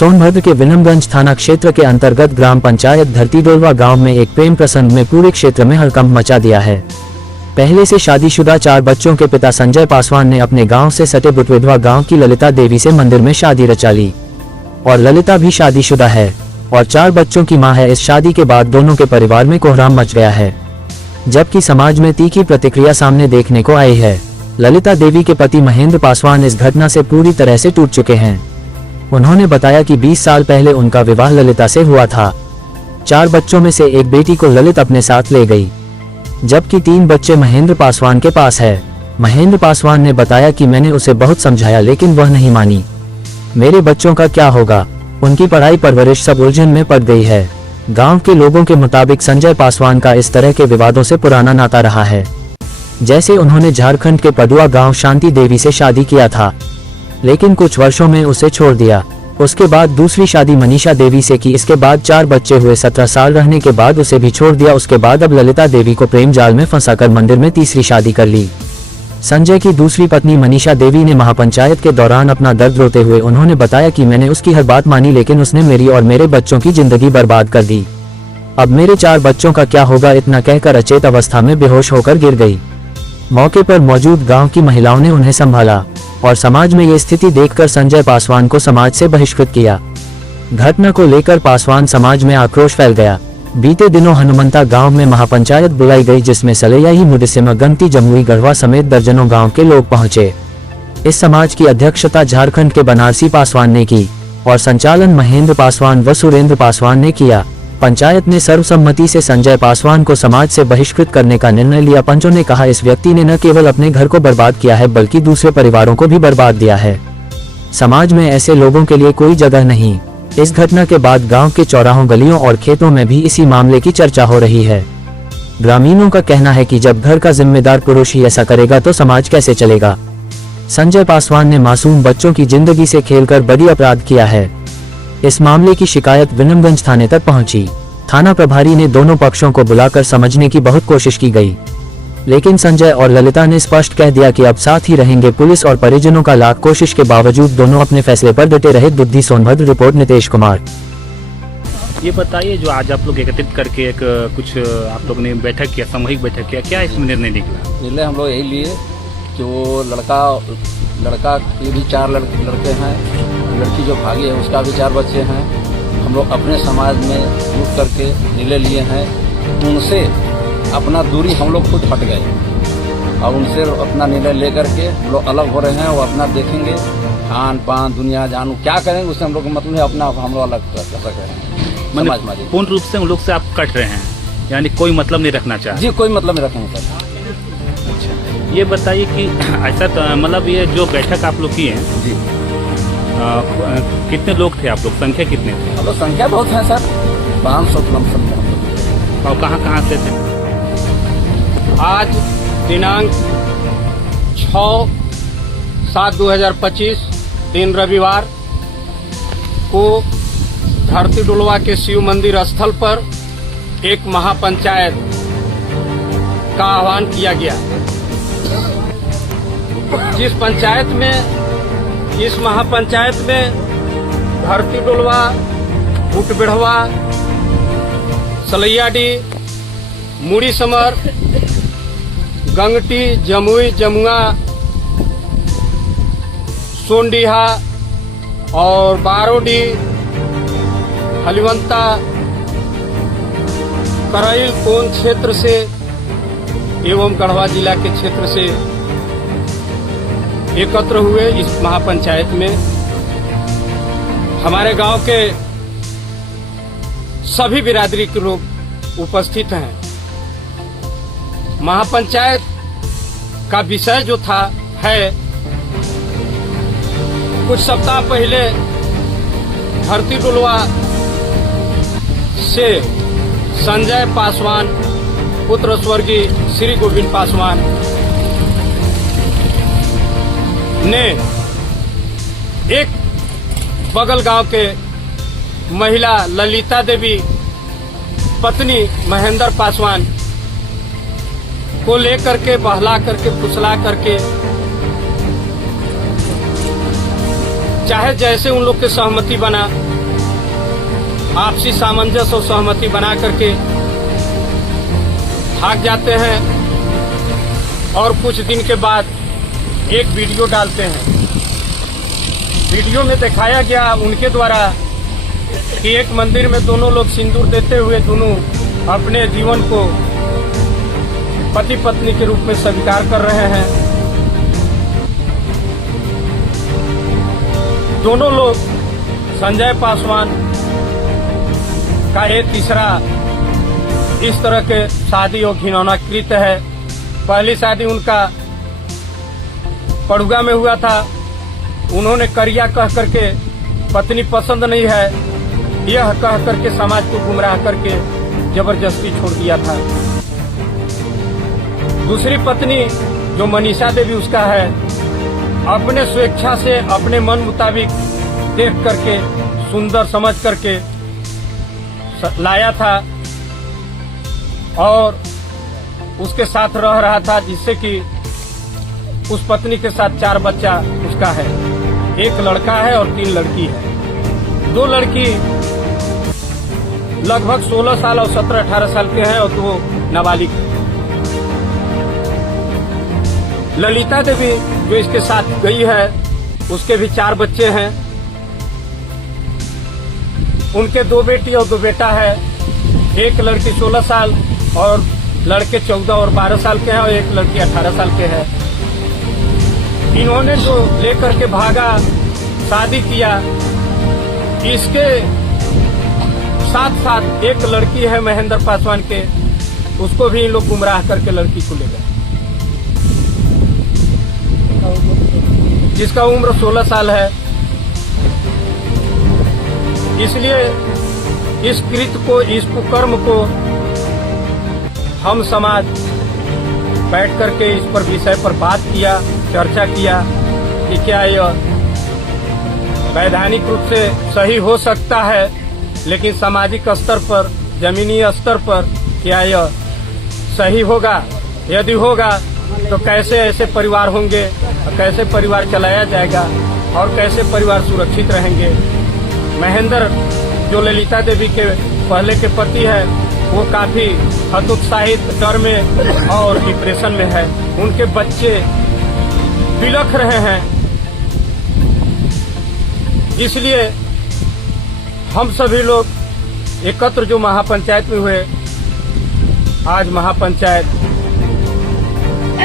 सोनभद्र के विनमगंज थाना क्षेत्र के अंतर्गत ग्राम पंचायत धरती डोलवा गांव में एक प्रेम प्रसंग में पूरे क्षेत्र में हड़कंप मचा दिया है। पहले से शादीशुदा 4 बच्चों के पिता संजय पासवान ने अपने गांव से सटे बुटविधवा गांव की ललिता देवी से मंदिर में शादी रचा ली और ललिता भी शादीशुदा है और 4 बच्चों की मां है। इस शादी के बाद दोनों के परिवार में कोहराम मच गया है, जबकि समाज में तीखी प्रतिक्रिया सामने देखने को आई है। ललिता देवी के पति महेंद्र पासवान इस घटना से पूरी तरह से टूट चुके हैं। उन्होंने बताया कि 20 साल पहले उनका विवाह ललिता से हुआ था। 4 बच्चों में से एक बेटी को ललित अपने साथ ले गई, जबकि 3 बच्चे महेंद्र पासवान के पास है। महेंद्र पासवान ने बताया कि मैंने उसे बहुत समझाया लेकिन वह नहीं मानी। मेरे बच्चों का क्या होगा, उनकी पढ़ाई परवरिश सब उलझन में पड़ गई है। गांव के लोगों के मुताबिक संजय पासवान का इस तरह के विवादों से पुराना नाता रहा है। जैसे उन्होंने झारखंड के पडुआ गांव शांति देवी से शादी किया था, लेकिन कुछ वर्षों में उसे छोड़ दिया। उसके बाद दूसरी शादी मनीषा देवी से की। इसके बाद 4 बच्चे हुए। 17 साल रहने के बाद उसे भी छोड़ दिया। उसके बाद अब ललिता देवी को प्रेम जाल में फंसाकर मंदिर में तीसरी शादी कर ली। संजय की दूसरी पत्नी मनीषा देवी ने महापंचायत के दौरान अपना दर्द रोते हुए उन्होंने बताया कि मैंने उसकी हर बात मानी, लेकिन उसने मेरी और मेरे बच्चों की जिंदगी बर्बाद कर दी। अब मेरे 4 बच्चों का क्या होगा, इतना कहकर अचेत अवस्था में बेहोश होकर गिर गई। मौके पर मौजूद गांव की महिलाओं ने उन्हें संभाला और समाज में ये स्थिति देखकर संजय पासवान को समाज से बहिष्कृत किया। घटना को लेकर पासवान समाज में आक्रोश फैल गया। बीते दिनों हनुमंता गांव में महापंचायत बुलाई गई, जिसमें सलैयाही मुडिसिमा गंगटी जमुई गढ़वा समेत दर्जनों गांव के लोग पहुंचे। इस समाज की अध्यक्षता झारखंड के बनारसी पासवान ने की और संचालन महेंद्र पासवान व सुरेंद्र पासवान ने किया। पंचायत ने सर्वसम्मति से संजय पासवान को समाज से बहिष्कृत करने का निर्णय लिया। पंचों ने कहा, इस व्यक्ति ने न केवल अपने घर को बर्बाद किया है बल्कि दूसरे परिवारों को भी बर्बाद दिया है। समाज में ऐसे लोगों के लिए कोई जगह नहीं। इस घटना के बाद गांव के चौराहों, गलियों और खेतों में भी इसी मामले की चर्चा हो रही है। ग्रामीणों का कहना है कि जब घर का जिम्मेदार पुरुष ही ऐसा करेगा तो समाज कैसे चलेगा। संजय पासवान ने मासूम बच्चों की जिंदगी से खेलकर बड़ी अपराध किया है। इस मामले की शिकायत विनमगंज थाने तक पहुंची। थाना प्रभारी ने दोनों पक्षों को बुलाकर समझने की बहुत कोशिश की गई, लेकिन संजय और ललिता ने स्पष्ट कह दिया कि अब साथ ही रहेंगे। पुलिस और परिजनों का लाख कोशिश के बावजूद दोनों अपने फैसले पर डटे रहे। दुद्धि सोनभद्र रिपोर्ट नितेश कुमार। ये बताइए, जो आज आप लोग एकत्रित करके एक कुछ आप लोग ने बैठक किया, सामूहिक बैठक किया, क्या इसमें निर्णय निकला? निर्णय हम लोग यही लिए कि वो लड़का के भी 4 लड़के हैं, लड़की जो भागी है उसका भी 4 बच्चे हैं। हम लोग अपने समाज में जुट करके निर्णय लिए हैं। उनसे अपना दूरी हम लोग खुद हट गए और उनसे अपना निर्णय लेकर के लोग अलग हो रहे हैं। वो अपना देखेंगे, खान पान दुनिया जानू क्या करेंगे, उससे हम लोग मतलब है अपना हम लोग अलग कर सके हैं। समाज में पूर्ण रूप से उन लोग से आप कट रहे हैं, यानी कोई मतलब नहीं रखना चाहते? जी, कोई मतलब नहीं रखेंगे सर। अच्छा, ये बताइए कि ऐसा मतलब ये जो बैठक आप लोग की है जी, कितने लोग थे आप लोग, संख्या कितने थे? हम लोग संख्या बहुत है सर, 500 किलोमीटर। और कहाँ से थे? आज दिनांक 6/7/2025 दिन रविवार को धरती डोलवा के शिव मंदिर स्थल पर एक महापंचायत का आह्वान किया गया। जिस पंचायत में, इस महापंचायत में धरती डोलवा, बुटबिढ़वा, सलैयाडी, मुड़ी समर, गंगटी, जमुई, जमुआ, सोनडीहा और बारोडी, हलिवंता, करैल कोन क्षेत्र से एवं गढ़वा जिला के क्षेत्र से एकत्र हुए। इस महापंचायत में हमारे गांव के सभी बिरादरी के लोग उपस्थित हैं। महापंचायत का विषय जो था है, कुछ सप्ताह पहले धरती डोलवा से संजय पासवान पुत्र स्वर्गीय श्री गोविंद पासवान ने एक बगल गांव के महिला ललिता देवी पत्नी महेंद्र पासवान को लेकर के बहला करके फुसला करके चाहे जैसे उन लोग के सहमति बना, आपसी सामंजस्य और सहमति बना करके भाग जाते हैं और कुछ दिन के बाद एक वीडियो डालते हैं। वीडियो में दिखाया गया उनके द्वारा कि एक मंदिर में दोनों लोग सिंदूर देते हुए दोनों अपने जीवन को पति पत्नी के रूप में स्वीकार कर रहे हैं। दोनों लोग, संजय पासवान का ये तीसरा इस तरह के शादी और घिनौना कृत्य है। पहली शादी उनका पड़ुआ में हुआ था। उन्होंने करिया कह करके पत्नी पसंद नहीं है यह कह करके समाज को गुमराह करके जबरदस्ती छोड़ दिया था। दूसरी पत्नी जो मनीषा देवी उसका है, अपने स्वेच्छा से अपने मन मुताबिक देख करके सुंदर समझ करके लाया था और उसके साथ रह रहा था, जिससे कि उस पत्नी के साथ 4 बच्चा उसका है। एक लड़का है और 3 लड़की है। 2 लड़की लगभग 16 साल और 17-18 साल के हैं और 2 नाबालिग। ललिता देवी जो इसके साथ गई है उसके भी 4 बच्चे हैं। उनके 2 बेटी और 2 बेटा है। एक लड़की 16 साल और लड़के 14 और 12 साल के हैं और एक लड़की 18 साल के हैं। इन्होंने जो लेकर के भागा, शादी किया, इसके साथ साथ एक लड़की है महेंद्र पासवान के, उसको भी इन लोग गुमराह करके लड़की को ले गए, जिसका उम्र 16 साल है। इसलिए इस कृत्य को, इस कुकर्म को हम समाज बैठ करके इस पर विषय पर बात किया, चर्चा किया कि क्या यह वैधानिक रूप से सही हो सकता है, लेकिन सामाजिक स्तर पर, जमीनी स्तर पर क्या यह सही होगा? यदि होगा तो कैसे ऐसे परिवार होंगे, कैसे परिवार चलाया जाएगा और कैसे परिवार सुरक्षित रहेंगे? महेंद्र जो ललिता देवी के पहले के पति है, वो काफी हतोत्साहित, डर में और डिप्रेशन में है। उनके बच्चे बिलख रहे हैं। इसलिए हम सभी लोग एकत्र जो महापंचायत में हुए, आज महापंचायत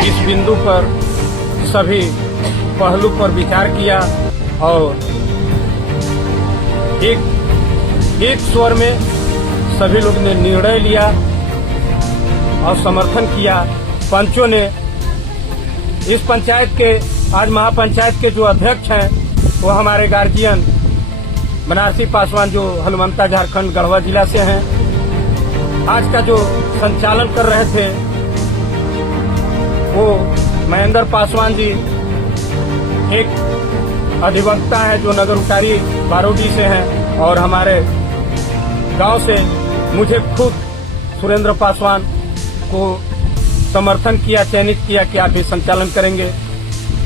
इस बिंदु पर सभी पहलू पर विचार किया और एक स्वर में सभी लोग ने निर्णय लिया और समर्थन किया। पंचों ने इस पंचायत के, आज महापंचायत के जो अध्यक्ष हैं वो हमारे गार्जियन बनारसी पासवान जो हनुमंता झारखंड गढ़वा जिला से हैं। आज का जो संचालन कर रहे थे वो महेंद्र पासवान जी, एक अधिवक्ता है जो नगर उटारी बारोडी से हैं और हमारे गांव से मुझे खुद सुरेंद्र पासवान को समर्थन किया, चयनित किया कि आप ये संचालन करेंगे।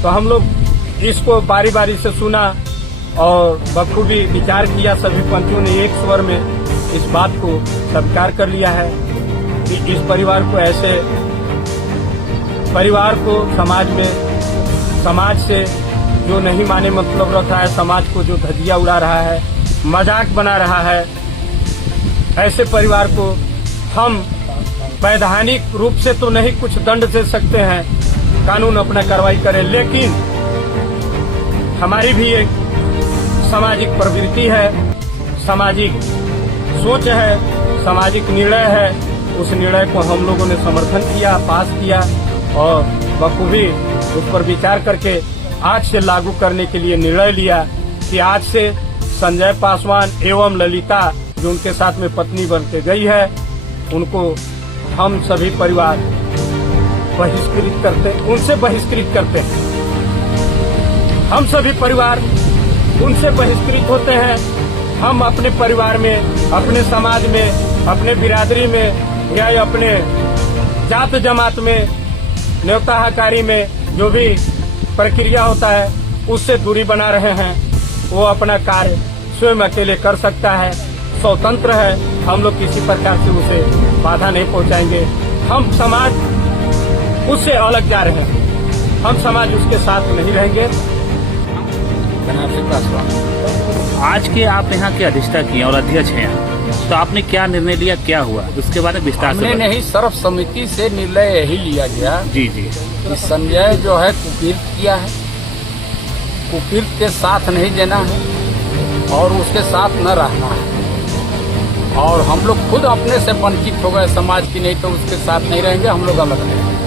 तो हम लोग इसको बारी बारी से सुना और बखूबी विचार किया। सभी पंचों ने एक स्वर में इस बात को स्वीकार कर लिया है कि इस परिवार को, ऐसे परिवार को समाज में, समाज से जो नहीं माने मतलब रख रहा है, समाज को जो धजिया उड़ा रहा है, मजाक बना रहा है, ऐसे परिवार को हम वैधानिक रूप से तो नहीं कुछ दंड दे सकते हैं, कानून अपना कार्रवाई करे, लेकिन हमारी भी एक सामाजिक प्रवृत्ति है, सामाजिक सोच है, सामाजिक निर्णय है। उस निर्णय को हम लोगों ने समर्थन किया, पास किया और बखूबी उस पर विचार करके आज से लागू करने के लिए निर्णय लिया कि आज से संजय पासवान एवं ललिता जो उनके साथ में पत्नी बन के गई है, उनको हम सभी परिवार बहिष्कृत करते, उनसे बहिष्कृत करते हैं। हम सभी परिवार उनसे बहिष्कृत होते हैं। हम अपने परिवार में, अपने समाज में, अपने बिरादरी में या अपने जात जमात में, न्योता हकारी में जो भी प्रक्रिया होता है उससे दूरी बना रहे हैं। वो अपना कार्य स्वयं अकेले कर सकता है, स्वतंत्र है। हम लोग किसी प्रकार से उसे बाधा नहीं पहुंचाएंगे। हम समाज उससे अलग जा रहे हैं, हम समाज उसके साथ नहीं रहेंगे। बनारसी पासवान। आज के आप यहाँ के अधिष्ठाता और अध्यक्ष हैं, तो आपने क्या निर्णय लिया, क्या हुआ, उसके बारे में विस्तार से हमने बताइए। नहीं, सर्व समिति से निर्णय यही लिया गया जी जी। कि संजय जो है कुकीर्त किया है, कुकीर्त के साथ नहीं देना है और उसके साथ न रहना है। और हम लोग खुद अपने से वंचित हो गए समाज की, नहीं तो उसके साथ नहीं रहेंगे, हम लोग अलग रहेंगे।